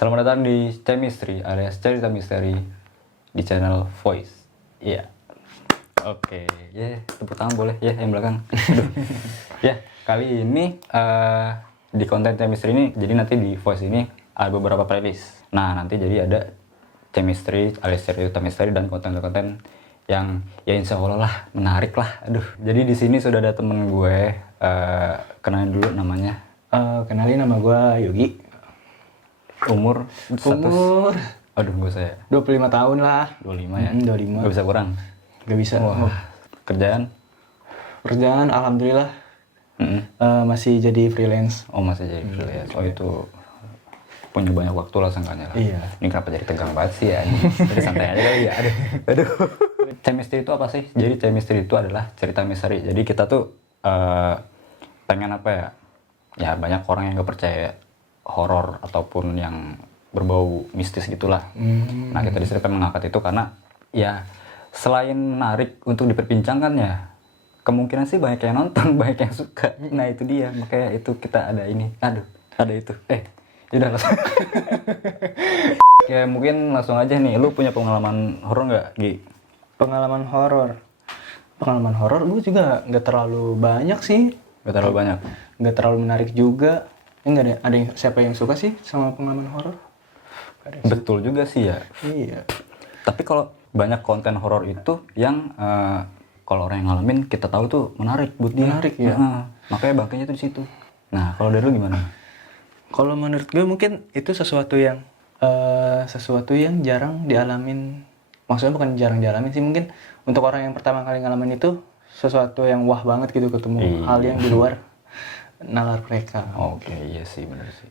Selamat datang di Chemistry alias Cerita Misteri di channel Voice. Iya. Oke, tepuk tangan boleh ya yang belakang. Aduh. Kali ini di konten Chemistry ini, jadi nanti di Voice ini ada beberapa playlist. Nah, nanti jadi ada Chemistry alias Cerita Misteri dan konten-konten yang ya insya Allah lah menarik lah. Aduh. Jadi di sini sudah ada temen gue. Kenalin dulu namanya. Kenalin, nama gue Yogi. Umur aduh gue saya 25 tahun lah. 25 ya? 25. Gak bisa kurang? Gak bisa. Kerjaan? Alhamdulillah. Masih jadi freelance. Oh, masih jadi freelance. Oh, itu punya banyak waktu lah seenggaknya lah. Iya. Ini kenapa jadi tegang banget sih ya? Jadi santai aja kali ya. Aduh. Chemistry itu apa sih? Jadi chemistry itu adalah cerita misteri. Jadi kita tuh pengen apa ya? Ya banyak orang yang gak percaya horor ataupun yang berbau mistis gitulah. Nah, kita di sini mengangkat itu karena ya selain menarik untuk diperbincangkan ya, kemungkinan sih banyak yang nonton, banyak yang suka. Nah, itu dia, makanya itu kita ada ini. Aduh, ada itu. Yaudah langsung. Ya mungkin langsung aja nih, lu punya pengalaman horor nggak, Gi? Pengalaman horor gue juga nggak terlalu banyak sih. Gak terlalu banyak? Nggak terlalu menarik juga. Nggak ada yang, siapa yang suka sih sama pengalaman horor? Betul juga sih ya. Iya. Tapi kalau banyak konten horor itu yang kalau orang yang ngalamin kita tahu tuh menarik buat dia. Menarik ya. Makanya bangkainya tuh di situ. Nah, kalau dari lu gimana? Kalau menurut gue mungkin itu sesuatu yang jarang dialamin. Maksudnya bukan jarang dialamin sih, mungkin untuk orang yang pertama kali ngalamin itu sesuatu yang wah banget gitu, ketemu hal yang di luar nalar mereka. Oke, iya sih, benar sih.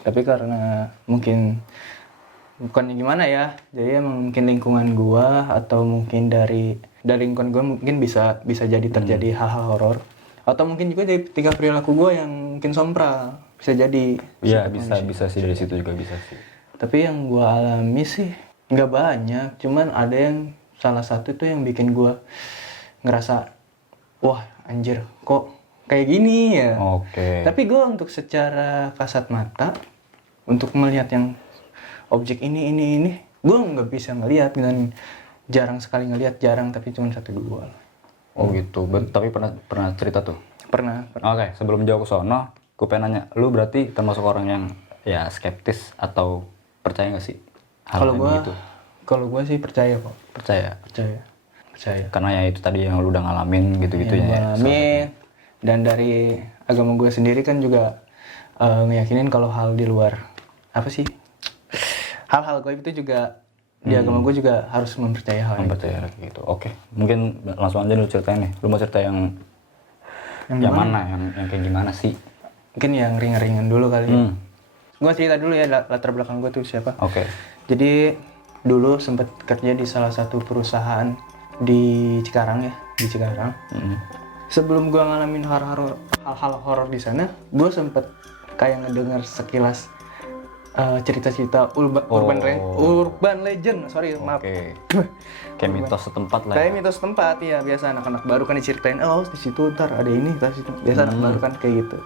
Tapi karena mungkin bukannya gimana ya, jadi emang mungkin lingkungan gua atau mungkin dari lingkungan gua mungkin bisa jadi terjadi hal-hal horor, atau mungkin juga dari tingkah perilaku gua yang mungkin sompral, bisa jadi. Iya, bisa sih, dari situ juga bisa sih. Tapi yang gua alami sih nggak banyak, cuman ada yang salah satu tuh yang bikin gua ngerasa wah anjir kok kayak gini ya. Oke. Tapi gue untuk secara kasat mata untuk melihat yang objek ini gue nggak bisa ngelihat, dan jarang sekali ngelihat, tapi cuma 1-2. Oh gitu. Tapi pernah cerita tuh? Pernah. Oke, sebelum jauh ke sono, gue pengen nanya, lu berarti termasuk orang yang ya skeptis atau percaya nggak sih hal gitu? Kalau gue sih percaya kok. Percaya. Karena ya itu tadi yang lu udah ngalamin gitu-gitu ya. Ngalamin. Dan dari agama gue sendiri kan juga ngeyakinin kalau hal di luar hal-hal gaib itu juga di agama gue juga harus mempercaya hal gitu. Oke, mungkin langsung aja lu ceritain nih. Lu mau cerita yang mana? Yang kayak gimana sih? Mungkin yang ringan-ringan dulu kali. Gue cerita dulu ya latar belakang gue tuh siapa. Oke. Jadi dulu sempat kerja di salah satu perusahaan di Cikarang. Sebelum gue ngalamin hal-hal horor di sana, gue sempet kayak ngedengar sekilas cerita-cerita urban legend. Maaf. Kayak mitos setempat lah. Kayak mitos setempat ya, biasa anak-anak baru kan diceritain, oh di situ ntar ada ini, di situ. Biasa anak baru kan kayak gitu.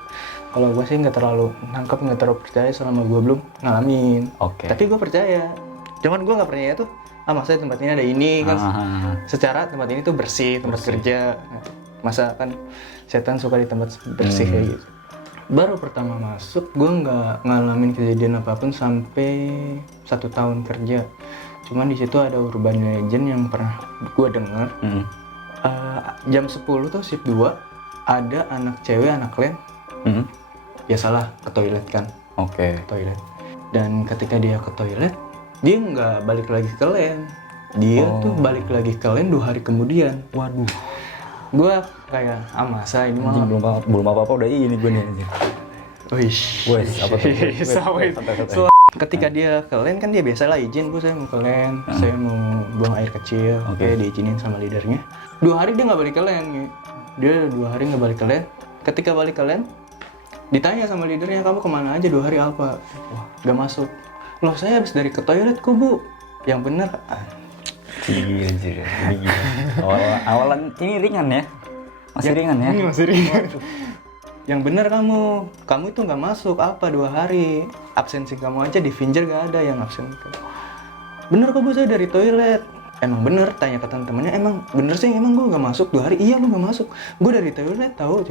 Kalau gue sih nggak terlalu nangkep, nggak terlalu percaya selama gue belum ngalamin. Tapi gue percaya. Cuman gue nggak percaya tuh, maksudnya tempat ini ada ini kan. Secara tempat ini tuh bersih, tempat kerja. Masa kan setan suka di tempat bersih kayak gitu. Baru pertama masuk, gue nggak ngalamin kejadian apapun sampai 1 tahun kerja. Cuman di situ ada urban legend yang pernah gue dengar. Jam 10 tuh shift 2, ada anak cewek, anak klen. Biasalah ke toilet kan. Ke toilet. Dan ketika dia ke toilet, dia nggak balik lagi ke klen. Dia tuh balik lagi ke klen 2 hari kemudian. Waduh. Gue kayak masa ini mah belum apa-apa udah ini gue nih anjir. Wes, apa tuh? Ketika dia ke LAN kan dia biasalah izin, saya mau ke LAN, saya mau buang air kecil. Oke, diizinin sama leadernya. 2 hari dia nggak balik ke LAN. Dia 2 hari nggak balik ke LAN. Ketika balik ke LAN, ditanya sama leadernya, kamu kemana aja 2 hari apa? Wah, gak masuk. Loh, saya habis dari ke toilet kok, Bu. Yang bener. Anjir. Awalan ini ringan ya? Masih ringan ya? Masih ringan. Yang bener kamu itu nggak masuk, apa 2 hari? absensi kamu aja di Finger gak ada yang absen. Bener kok Bu, saya dari toilet. Emang bener, tanya ke teman-temannya, emang bener sih, emang gue gak masuk 2 hari? Iya lu gak masuk, gue dari toilet tahu.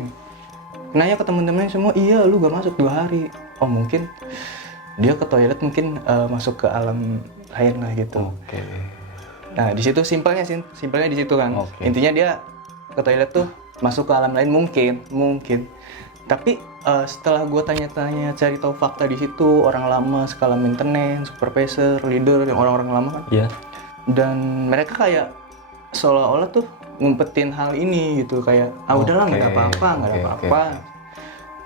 Nanya ke teman-temannya semua, iya lu gak masuk 2 hari. Oh mungkin dia ke toilet, mungkin masuk ke alam lain lah gitu. Oke. Nah di situ simpelnya di situ kan. Intinya dia ke toilet tuh masuk ke alam lain mungkin. Tapi setelah gue tanya-tanya cari tahu fakta di situ, orang lama skala maintenance, supervisor, leader, yang orang-orang lama kan. Iya. Dan mereka kayak seolah-olah tuh ngumpetin hal ini gitu, kayak udahlah nggak ada apa-apa.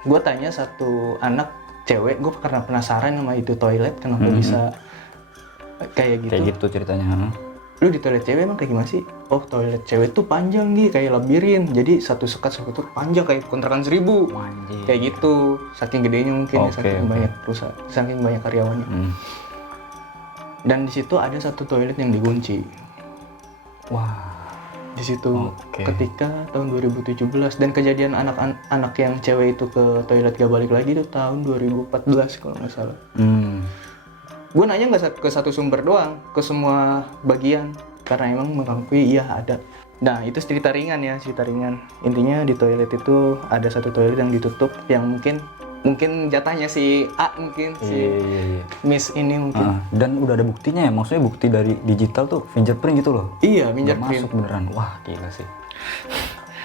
Gue tanya satu anak cewek, gue karena penasaran sama itu toilet kenapa bisa kayak gitu. Kayak gitu ceritanya. Lu di toilet cewek emang kayak gimana sih? Oh toilet cewek tuh panjang nih, kayak labirin. Jadi satu sekat tuh panjang kayak kontrakan 1000. Anjir. Kayak gitu. Saking gedenya mungkin, banyak perusahaan, saking banyak karyawannya. Dan di situ ada satu toilet yang dikunci. Wah. Di situ ketika tahun 2017 dan kejadian anak yang cewek itu ke toilet gak balik lagi itu tahun 2014 kalau nggak salah. Gue nanya nggak ke satu sumber doang, ke semua bagian karena emang mengakui iya ada. Nah itu cerita ringan. Intinya di toilet itu ada satu toilet yang ditutup yang mungkin jatahnya si A, mungkin si Miss ini mungkin. Dan udah ada buktinya ya, maksudnya bukti dari digital tuh fingerprint gitu loh. Iya, fingerprint. Masuk beneran. Wah gila sih.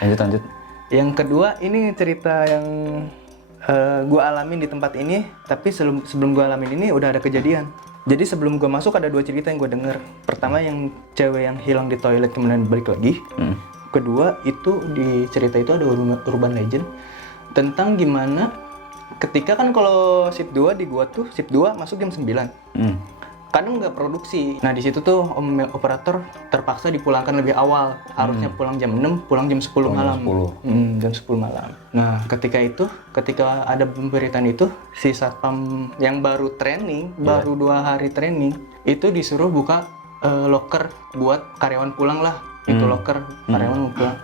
Lanjut. Yang kedua ini cerita yang gue alamin di tempat ini, tapi sebelum gue alamin ini udah ada kejadian. Jadi sebelum gue masuk ada 2 cerita yang gue denger. Pertama yang cewek yang hilang di toilet kemudian balik lagi. Kedua itu di cerita itu ada urban legend tentang gimana ketika kan kalau shift 2 di gua tuh shift 2 masuk jam 9. Kadang nggak produksi. Nah di situ tuh operator terpaksa dipulangkan lebih awal. Harusnya pulang jam 6, pulang jam 10 malam. Jam 10 malam. Nah ketika ada pemberitaan itu, si satpam yang baru training, baru 2 hari training, itu disuruh buka locker buat karyawan pulang lah. Itu locker karyawan pulang.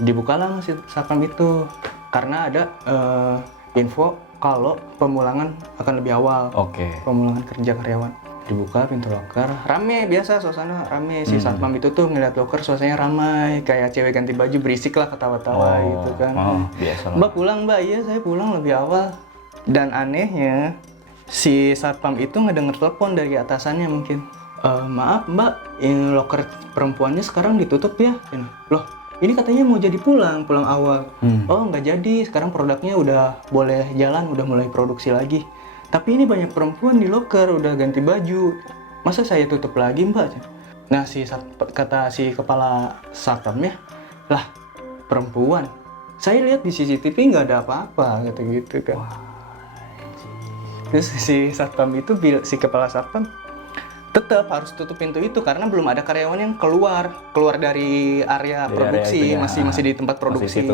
Dibukalah si satpam itu karena ada info kalau pemulangan akan lebih awal. Pemulangan kerja karyawan. Dibuka pintu locker, rame biasa suasana rame. Si satpam itu tuh ngeliat locker suasananya ramai, kayak cewek ganti baju berisik lah, ketawa-tawa gitu kan. Biasa. Mbak pulang mbak, iya saya pulang lebih awal. Dan anehnya si satpam itu ngedenger telepon dari atasannya mungkin. Maaf mbak, ini locker perempuannya sekarang ditutup ya. Loh ini katanya mau jadi pulang awal. Oh nggak jadi, sekarang produknya udah boleh jalan, udah mulai produksi lagi. Tapi ini banyak perempuan di locker, udah ganti baju. Masa saya tutup lagi mbak? Nah kata si kepala satpamnya, lah perempuan. Saya lihat di CCTV nggak ada apa-apa, kata gitu kan. Terus si satpam itu, si kepala satpam tetap harus tutup pintu itu karena belum ada karyawan yang keluar dari area produksi, masih di tempat produksi.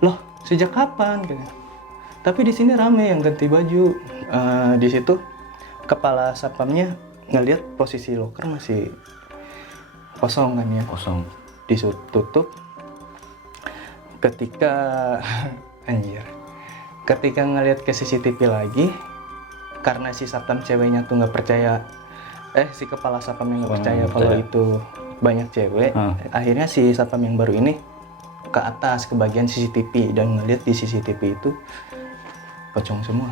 Loh, sejak kapan? Tapi di sini rame yang ganti baju. Di situ kepala satpamnya ngelihat posisi loker masih kosong kan ya. Ditutup. Ketika ngelihat ke CCTV lagi, karena si satpam ceweknya tuh nggak percaya. Si kepala satpam yang nggak percaya kalau itu banyak cewek. Akhirnya si satpam yang baru ini ke atas ke bagian CCTV dan ngeliat di CCTV itu pocong semua.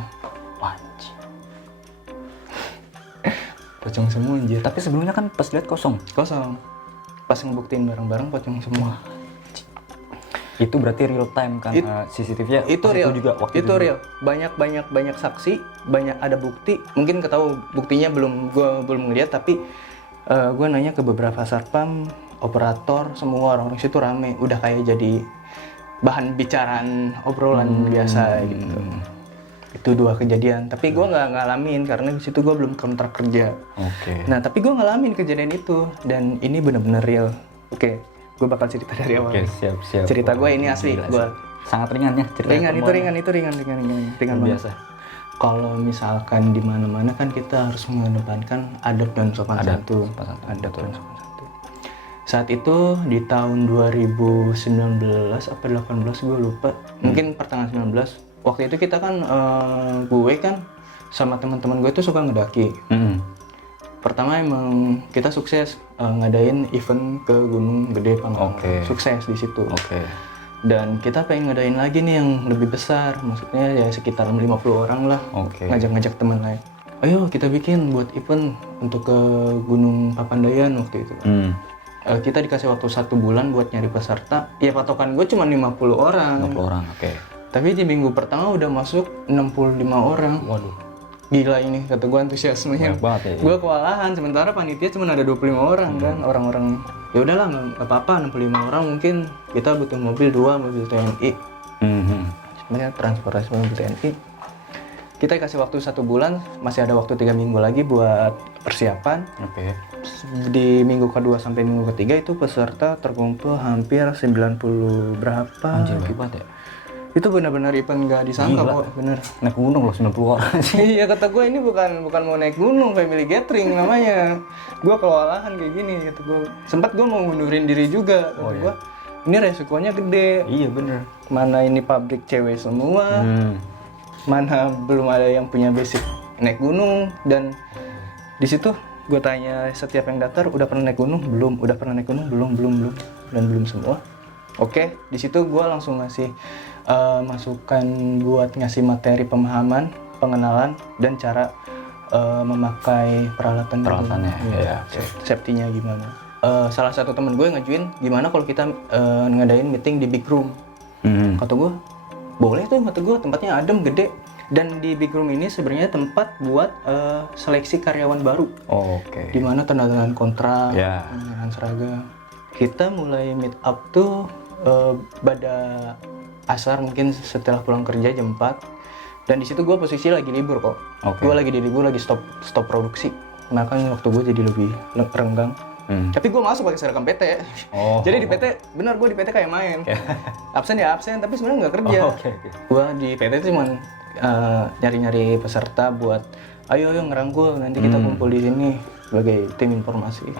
Pocong semua anjir. Tapi sebelumnya kan pas lihat kosong. Pas ngebuktiin bareng-bareng pocong semua. Itu berarti real time kan CCTV-nya? Itu real juga waktu itu real. Banyak saksi, banyak ada bukti. Mungkin ketahui buktinya gue belum ngeliat, tapi gue nanya ke beberapa satpam, operator, semua orang-orang situ rame. Udah kayak jadi bahan bicaraan obrolan biasa gitu. Itu 2 kejadian, tapi gue nggak ngalamin karena di situ gue belum kontrak kerja. Nah tapi gue ngalamin kejadian itu dan ini benar-benar real. Gue bakal cerita dari awal. Siap. Cerita gue ini asli. Gue sangat ringan ya cerita. Ringan biasa. Kalau misalkan di mana-mana kan kita harus mengedepankan adab dan sopan santun. Saat itu di tahun 2019 apa 18 gue lupa. Mungkin pertengahan 19. Waktu itu kita kan gue kan sama teman-teman gue tuh suka ngedaki. Pertama emang kita sukses ngadain event ke Gunung Gede Pangrango. Sukses di situ. Dan kita pengen ngadain lagi nih yang lebih besar, maksudnya ya sekitar 50 orang lah. Ngajak-ngajak teman lain. Ayo kita bikin buat event untuk ke Gunung Papandayan waktu itu. Kita dikasih waktu 1 bulan buat nyari peserta. Ya patokan gue cuma 50 orang. 50 orang, Tapi di minggu pertama udah masuk 65 orang. Waduh. Gila ini, kata gue antusiasmenya. Banyak banget ya. Gue kewalahan, sementara panitia cuma ada 25 orang kan. Orang-orang, ya udahlah nggak apa-apa, 65 orang mungkin kita butuh mobil 2, mobil TNI. Sebenarnya transportasi mobil TNI. Kita dikasih waktu 1 bulan, masih ada waktu 3 minggu lagi buat persiapan. Di minggu kedua sampai minggu ketiga itu peserta terkumpul hampir 90 berapa. Anjir, banget ya. Itu benar-benar event nggak disangka kok, bener. Naik gunung loh 90 orang. Iya, kata gue ini bukan mau naik gunung, family gathering namanya. Gue kewalahan kayak gini, kata gue. Sempat gue mau ngundurin diri juga, kata gue. Ini resikonya gede. Iya bener. Mana ini pabrik cewek semua, mana belum ada yang punya basic naik gunung. Dan di situ gue tanya setiap yang daftar, udah pernah naik gunung? Belum. Udah pernah naik gunung? Belum. Dan belum semua. Oke, di situ gue langsung ngasih masukan buat ngasih materi pemahaman, pengenalan, dan cara memakai peralatannya. Ya. Safety-nya gimana. Salah satu temen gue ngajuin gimana kalau kita ngadain meeting di big room. Kata gue, boleh tuh, kata gue, tempatnya adem, gede. Dan di big room ini sebenarnya tempat buat seleksi karyawan baru. Dimana tanda tangan kontrak, penyerahan seragam. Kita mulai meet up tuh pada asar, mungkin setelah pulang kerja jam 4. Dan di situ gue posisi lagi libur kok. Gue lagi di libur, lagi stop produksi. Makanya waktu gue jadi lebih renggang. Tapi gue masuk pakai seragam PT. Jadi di PT, benar gue di PT kayak main. Absen ya absen, tapi sebenarnya nggak kerja. Gue di PT itu cuma nyari-nyari peserta buat ayo ngerangkul, nanti kita kumpul di sini sebagai tim informasi.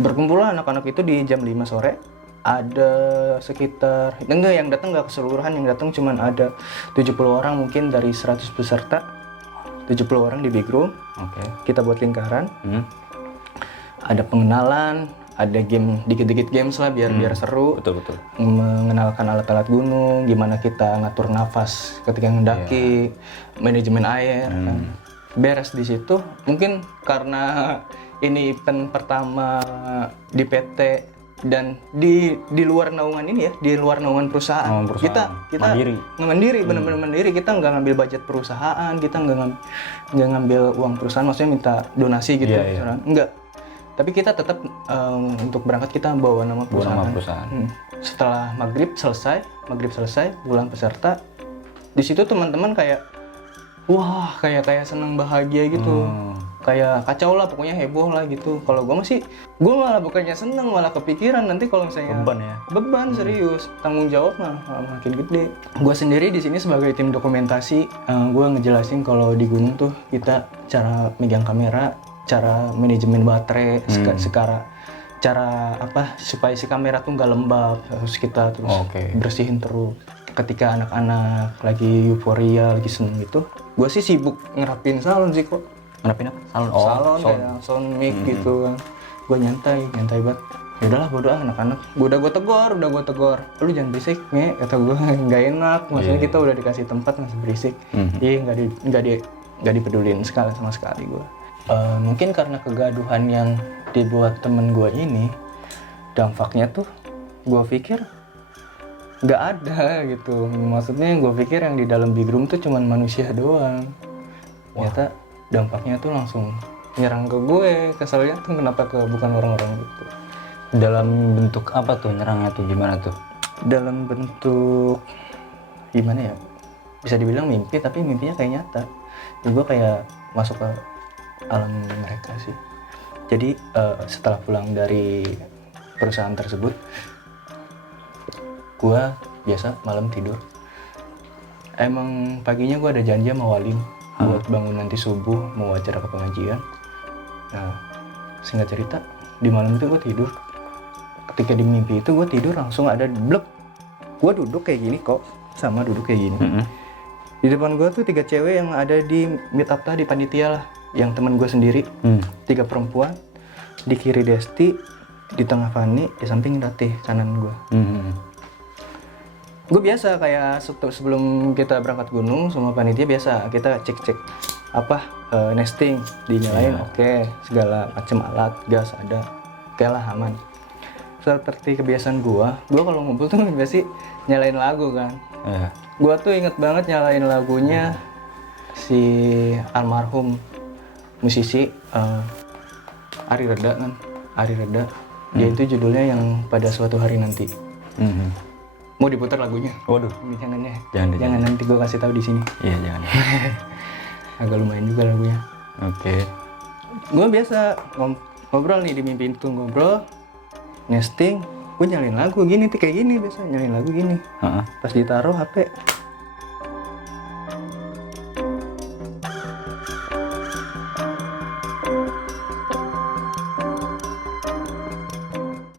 Berkumpullah anak-anak itu di jam 5 sore. Ada sekitar, yang datang nggak keseluruhan, yang datang cuma ada 70 orang mungkin dari 100 peserta. 70 orang di big room. Kita buat lingkaran. Ada pengenalan, ada game, dikit-dikit games lah biar seru. Betul. Mengenalkan alat-alat gunung, gimana kita ngatur nafas ketika mendaki, manajemen air. Kan. Beres di situ. Mungkin karena ini event pertama di PT dan di luar naungan ini ya, di luar naungan perusahaan. Kita mandiri, benar-benar mandiri. Kita nggak ngambil budget perusahaan, kita nggak ngambil uang perusahaan, maksudnya minta donasi gitu. Enggak. Tapi kita tetap untuk berangkat kita bawa nama perusahaan. Setelah maghrib selesai, pulang peserta. Di situ teman-teman kayak wah, kayak senang bahagia gitu. Kayak kacau lah, pokoknya heboh lah gitu. Kalau gue malah bukannya seneng, malah kepikiran nanti kalau misalnya beban serius, tanggung jawab makin gede. Gue sendiri di sini sebagai tim dokumentasi, gue ngejelasin kalau di gunung tuh kita cara megang kamera, cara manajemen baterai, cara apa supaya si kamera tuh nggak lembab, harus kita terus bersihin terus. Ketika anak-anak lagi euforia, lagi seneng gitu, gue sih sibuk ngerapin salon sih kok. Ngerapin apa? Salon. Kayak sound mic gitu kan. Gue nyantai banget. Yaudahlah bodo anak-anak. Udah gue tegur. Lu jangan berisik, kata gue nggak enak. Maksudnya kita udah dikasih tempat masih berisik. Iya nggak dipedulin sama sekali gue. Mungkin karena kegaduhan yang dibuat temen gue ini, dampaknya tuh gue pikir nggak ada gitu. Maksudnya gue pikir yang di dalam big room tuh cuman manusia doang. Ternyata dampaknya tuh langsung nyerang ke gue. Keselnya tuh kenapa bukan orang-orang gitu. Dalam bentuk apa tuh nyerangnya tuh, gimana tuh? Dalam bentuk gimana ya, bisa dibilang mimpi, tapi mimpinya kayak nyata. Jadi gue kayak masuk ke alam mereka sih. Jadi setelah pulang dari perusahaan tersebut, gue biasa malam tidur. Emang paginya gue ada janji sama Walim buat bangun nanti subuh mau acara ke pengajian. Nah, singkat cerita, di malam itu gue tidur. Ketika di mimpi itu gue tidur langsung ada blek. Gue duduk kayak gini kok, sama duduk kayak gini. Di depan gue tuh 3 cewek yang ada di meet up tadi, panitia lah, yang teman gue sendiri. 3 perempuan, di kiri Desti, di tengah Fani, di samping Ratih, kanan gue. Gue biasa kayak sebelum kita berangkat gunung sama panitia biasa kita cek nesting, dinyalain oke, segala macam alat, gas ada, oke lah aman. Seperti kebiasaan gue kalau ngumpul tuh biasa nyalain lagu kan. Gue tuh inget banget nyalain lagunya si almarhum musisi Ari Reda. Dia itu judulnya yang Pada Suatu Hari Nanti. Mau diputar lagunya? Waduh. Jangan nanti gue kasih tahu di sini. Iya, jangan. Agak lumayan juga lagunya. Oke. Gue biasa ngobrol nih di mimpi itu, ngobrol, nesting, gue nyalain lagu gini kayak gini biasa, nyalain lagu gini. Pas ditaruh HP,